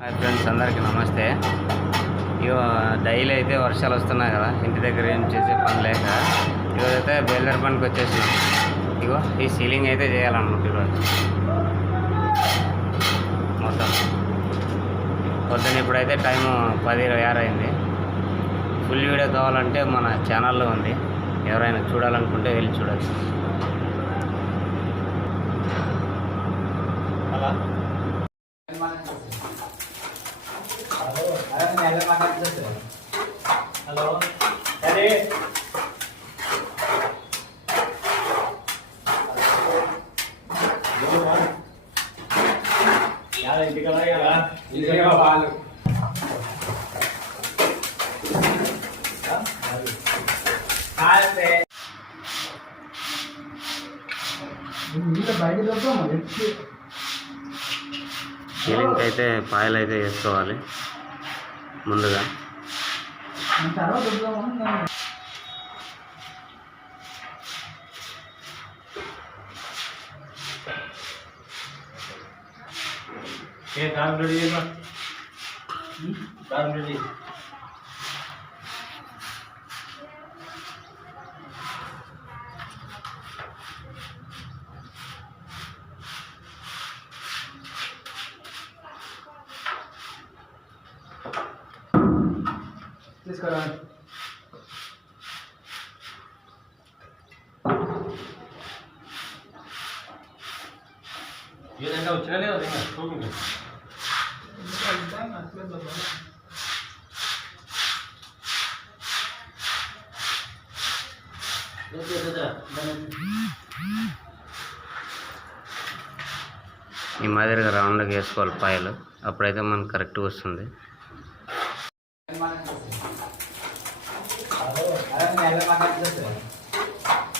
Hi friends, అందరికీ నమస్తే. ఇగో డైలీ అయితే వర్షాలు వస్తున్నాయి కదా, ఇంటి దగ్గర ఏం చేసే పని లేక ఈరోజైతే బేల్దారి పనికి వచ్చేసి ఇగో ఈ సీలింగ్ అయితే చేయాలన్నమాట. ఈరోజు మొత్తం పొద్దున ఇప్పుడైతే టైము 10:26 అయింది. ఫుల్ వీడియో కావాలంటే మన ఛానల్లో ఉంది, ఎవరైనా చూడాలనుకుంటే వెళ్ళి చూడచ్చు. హలో అరే వాళ్ళు సీలింగ్ అయితే పాయలు అయితే వేసుకోవాలి ముందుగా. తీసుకురా ఏదైనా వచ్చినా లేదా చూడండి. ఈ మాదిరిగా రౌండ్గా వేసుకోవాలి పాయలు, అప్పుడైతే మనకు కరెక్ట్గా వస్తుంది.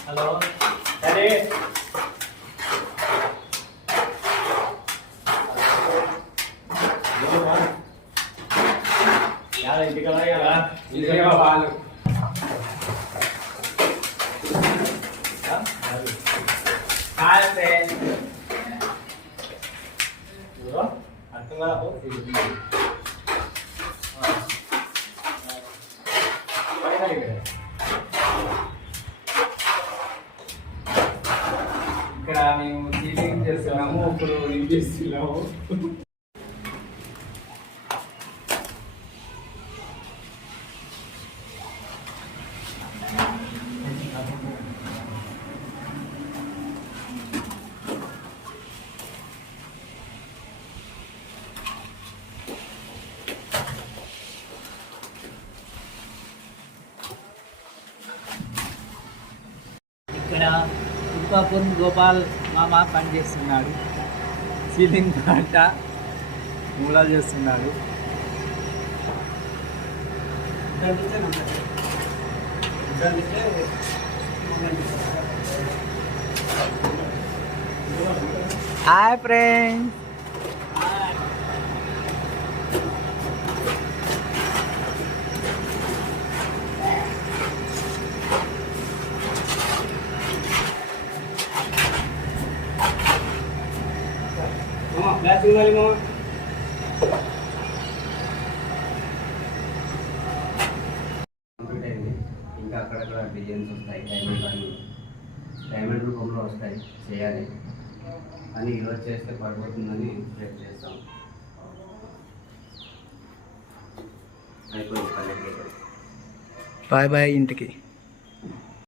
హలో అరే వాళ్ళు అర్థం కాదు. ఇక్కడ మేము సీలింగ్ చేస్తున్నాము, ఇప్పుడు ఇది చేస్తున్నాము. ఇక్కడ తుర్కాపూర్ గోపాల్ మామ పనిచేస్తున్నాడు, సీలింగ్ పంట మూలాలు చేస్తున్నాడు. హాయ్ ఫ్రెండ్స్, కంప్లీట్ అయింది. ఇంకా అక్కడక్కడ డిజైన్స్ వస్తాయి, డైమండ్ రూపంలో వస్తాయి, చేయాలి అని ఈరోజు చేస్తే పడిపోతుందని రేపు చేస్తాం. అయిపోయింది పని. బాయ్ బాయ్ ఇంటికి.